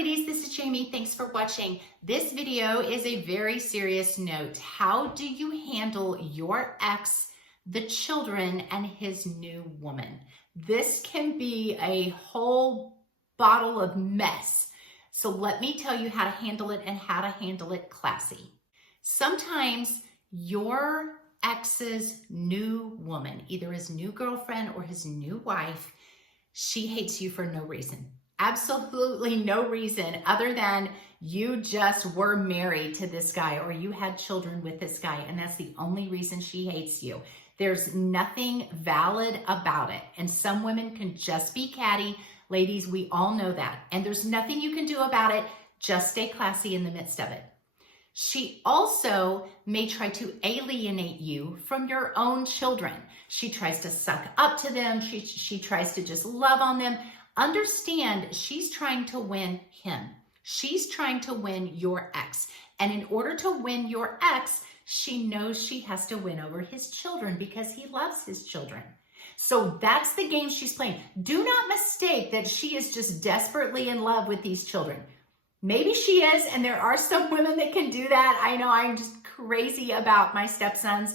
ladies, this is Jamie. Thanks for watching. This video is a very serious note. How do you handle your ex, the children, and his new woman? This can be a whole bottle of mess. So let me tell you how to handle it and how to handle it classy. Sometimes your ex's new woman, either his new girlfriend or his new wife, she hates you for no reason. Absolutely no reason other than you just were married to this guy or you had children with this guy, and that's the only reason she hates you. There's nothing valid about it. And some women can just be catty. Ladies, we all know that. And there's nothing you can do about it. Just stay classy in the midst of it. She also may try to alienate you from your own children. She tries to suck up to them. She tries to just love on them. Understand, she's trying to win him. She's trying to win your ex. And in order to win your ex, she knows she has to win over his children because he loves his children. So that's the game she's playing. Do not mistake that she is just desperately in love with these children. Maybe she is, and there are some women that can do that. I know I'm just crazy about my stepsons,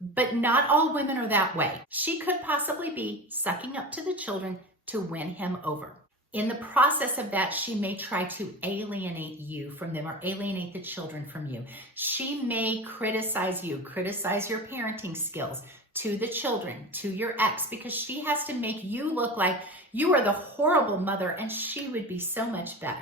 but not all women are that way. She could possibly be sucking up to the children to win him over. In the process of that, she may try to alienate you from them or alienate the children from you. She may criticize you, criticize your parenting skills to the children, to your ex, because she has to make you look like you are the horrible mother and she would be so much better.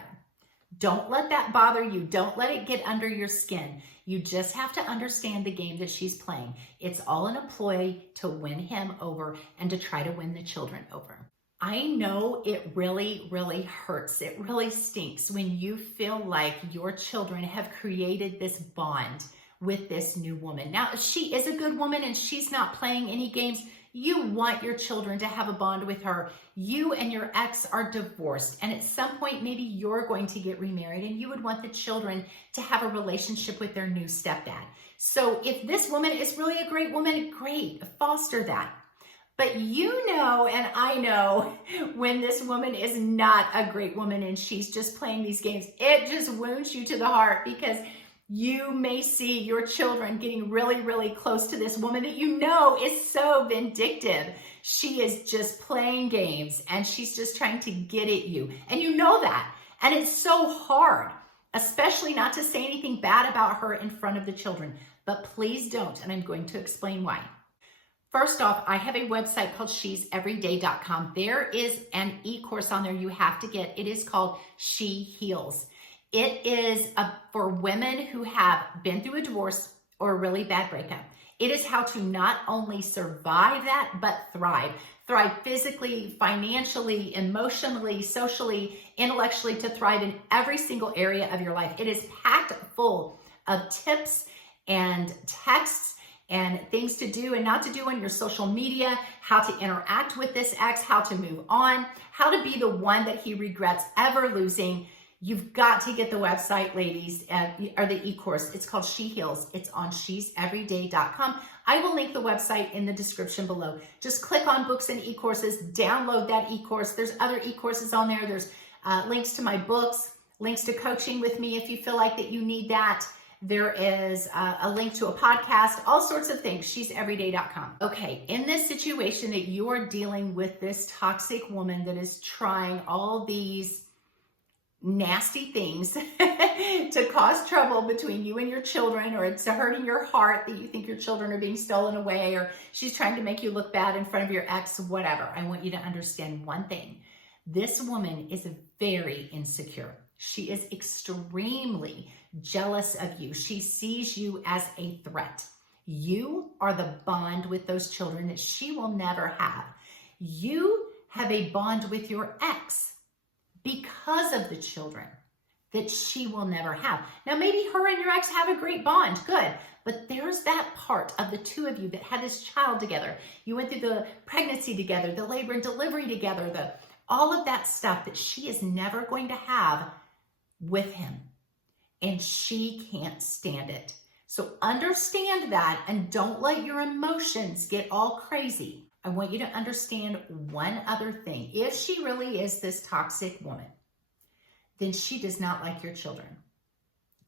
Don't let that bother you. Don't let it get under your skin. You just have to understand the game that she's playing. It's all an ploy to win him over and to try to win the children over. I know it really, really hurts. It really stinks when you feel like your children have created this bond with this new woman. Now, if she is a good woman and she's not playing any games, you want your children to have a bond with her. You and your ex are divorced, and at some point, maybe you're going to get remarried, and you would want the children to have a relationship with their new stepdad. So if this woman is really a great woman, great, foster that. But you know, and I know, when this woman is not a great woman and she's just playing these games, it just wounds you to the heart because you may see your children getting really, really close to this woman that you know is so vindictive. She is just playing games and she's just trying to get at you. And you know that. And it's so hard, especially not to say anything bad about her in front of the children. But please don't, and I'm going to explain why. First off, I have a website called she'severyday.com. There is an e-course on there you have to get. It is called She Heals. It is for women who have been through a divorce or a really bad breakup. It is how to not only survive that, but thrive. Thrive physically, financially, emotionally, socially, intellectually, to thrive in every single area of your life. It is packed full of tips and texts and things to do and not to do on your social media, how to interact with this ex, how to move on, how to be the one that he regrets ever losing. You've got to get the website, ladies, or the e-course. It's called She Heals. It's on she'severyday.com. I will link the website in the description below. Just click on books and e-courses, download that e-course. There's other e-courses on there. There's links to my books, links to coaching with me if you feel like that you need that. There is a link to a podcast, all sorts of things, she'severyday.com. Okay, in this situation that you are dealing with this toxic woman that is trying all these nasty things to cause trouble between you and your children, or it's hurting your heart that you think your children are being stolen away, or she's trying to make you look bad in front of your ex, whatever. I want you to understand one thing. This woman is very insecure. She is extremely jealous of you. She sees you as a threat. You are the bond with those children that she will never have. You have a bond with your ex because of the children that she will never have. Now, maybe her and your ex have a great bond, good, but there's that part of the two of you that had this child together. You went through the pregnancy together, the labor and delivery together, all of that stuff that she is never going to have with him. And she can't stand it. So understand that and don't let your emotions get all crazy. I want you to understand one other thing. If she really is this toxic woman, then she does not like your children.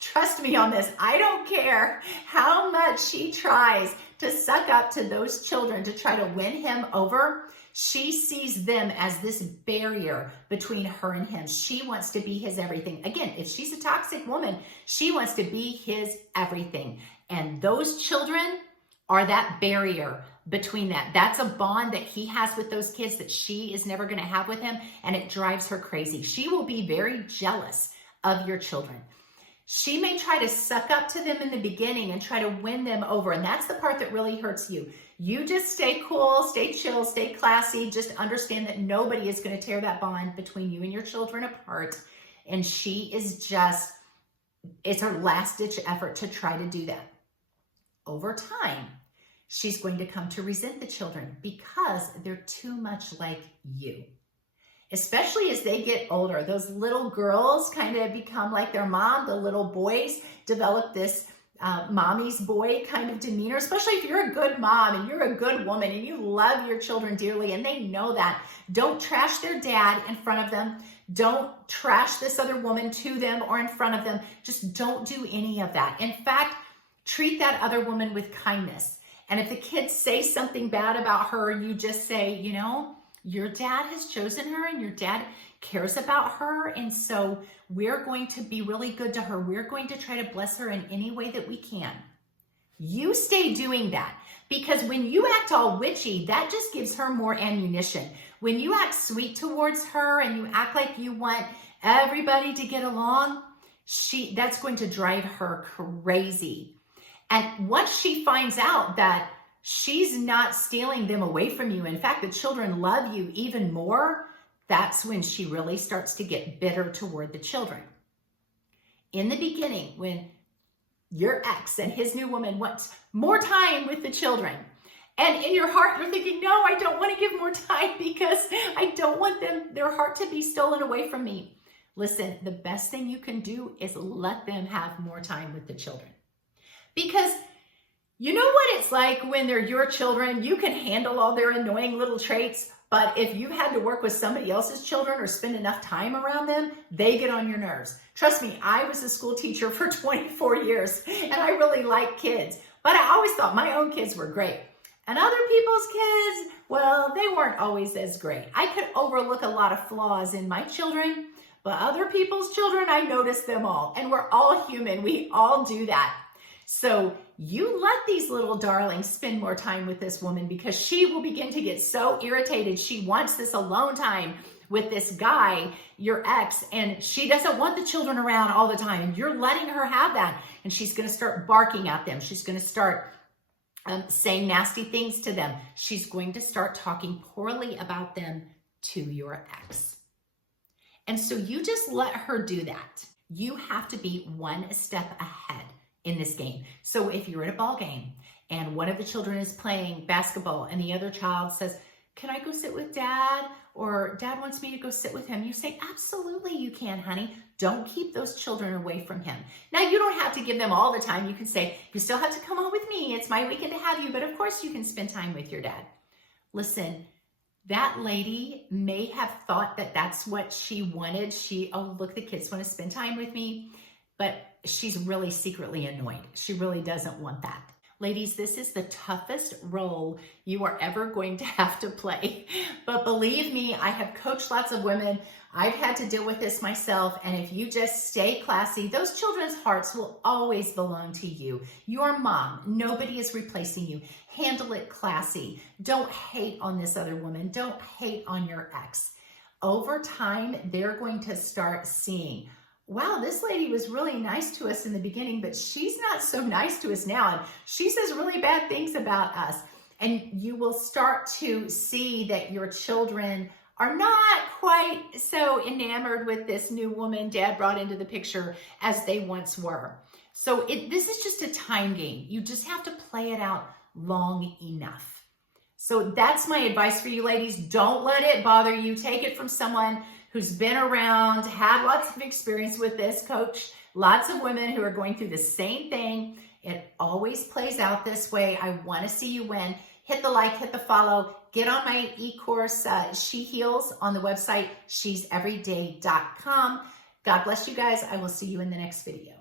Trust me on this. I don't care how much she tries to suck up to those children to try to win him over. She sees them as this barrier between her and him. She wants to be his everything. Again, if she's a toxic woman, she wants to be his everything. And those children are that barrier between that. That's a bond that he has with those kids that she is never going to have with him. And it drives her crazy. She will be very jealous of your children. She may try to suck up to them in the beginning and try to win them over. And that's the part that really hurts you. You just stay cool, stay chill, stay classy. Just understand that nobody is going to tear that bond between you and your children apart. And she is just, it's her last ditch effort to try to do that. Over time, she's going to come to resent the children because they're too much like you. Especially as they get older, those little girls kind of become like their mom. The little boys develop this mommy's boy kind of demeanor, especially if you're a good mom and you're a good woman and you love your children dearly and they know that. Don't trash their dad in front of them. Don't trash this other woman to them or in front of them. Just don't do any of that. In fact, treat that other woman with kindness. And if the kids say something bad about her, you just say, you know, your dad has chosen her and your dad cares about her. And so we're going to be really good to her. We're going to try to bless her in any way that we can. You stay doing that because when you act all witchy, that just gives her more ammunition. When you act sweet towards her and you act like you want everybody to get along, that's going to drive her crazy. And once she finds out that she's not stealing them away from you, in fact, the children love you even more, that's when she really starts to get bitter toward the children. In the beginning, when your ex and his new woman wants more time with the children, and in your heart, you're thinking, no, I don't want to give more time because I don't want their heart to be stolen away from me. Listen, the best thing you can do is let them have more time with the children. Because you know what it's like when they're your children? You can handle all their annoying little traits, but if you had to work with somebody else's children or spend enough time around them, they get on your nerves. Trust me, I was a school teacher for 24 years and I really like kids, but I always thought my own kids were great. And other people's kids, well, they weren't always as great. I could overlook a lot of flaws in my children, but other people's children, I noticed them all. And we're all human. We all do that. So you let these little darlings spend more time with this woman because she will begin to get so irritated. She wants this alone time with this guy, your ex, and she doesn't want the children around all the time. And you're letting her have that. And she's going to start barking at them. She's going to start saying nasty things to them. She's going to start talking poorly about them to your ex. And so you just let her do that. You have to be one step ahead in this game. So if you're at a ball game and one of the children is playing basketball and the other child says, can I go sit with dad? Or dad wants me to go sit with him. You say, absolutely you can, honey. Don't keep those children away from him. Now you don't have to give them all the time. You can say, you still have to come home with me. It's my weekend to have you, but of course you can spend time with your dad. Listen, that lady may have thought that that's what she wanted. Oh, look, the kids want to spend time with me, but she's really secretly annoyed. She really doesn't want that. Ladies, this is the toughest role you are ever going to have to play. But believe me, I have coached lots of women. I've had to deal with this myself. And if you just stay classy, those children's hearts will always belong to you. Your mom, nobody is replacing you. Handle it classy. Don't hate on this other woman. Don't hate on your ex. Over time, they're going to start seeing, wow, this lady was really nice to us in the beginning, but she's not so nice to us now. And she says really bad things about us. And you will start to see that your children are not quite so enamored with this new woman dad brought into the picture as they once were. So this is just a time game. You just have to play it out long enough. So that's my advice for you ladies. Don't let it bother you. Take it from someone who's been around, had lots of experience with this, coach lots of women who are going through the same thing. It always plays out this way. I want to see you win. Hit the like, hit the follow, get on my e-course, She Heals, on the website, she'severyday.com. God bless you guys. I will see you in the next video.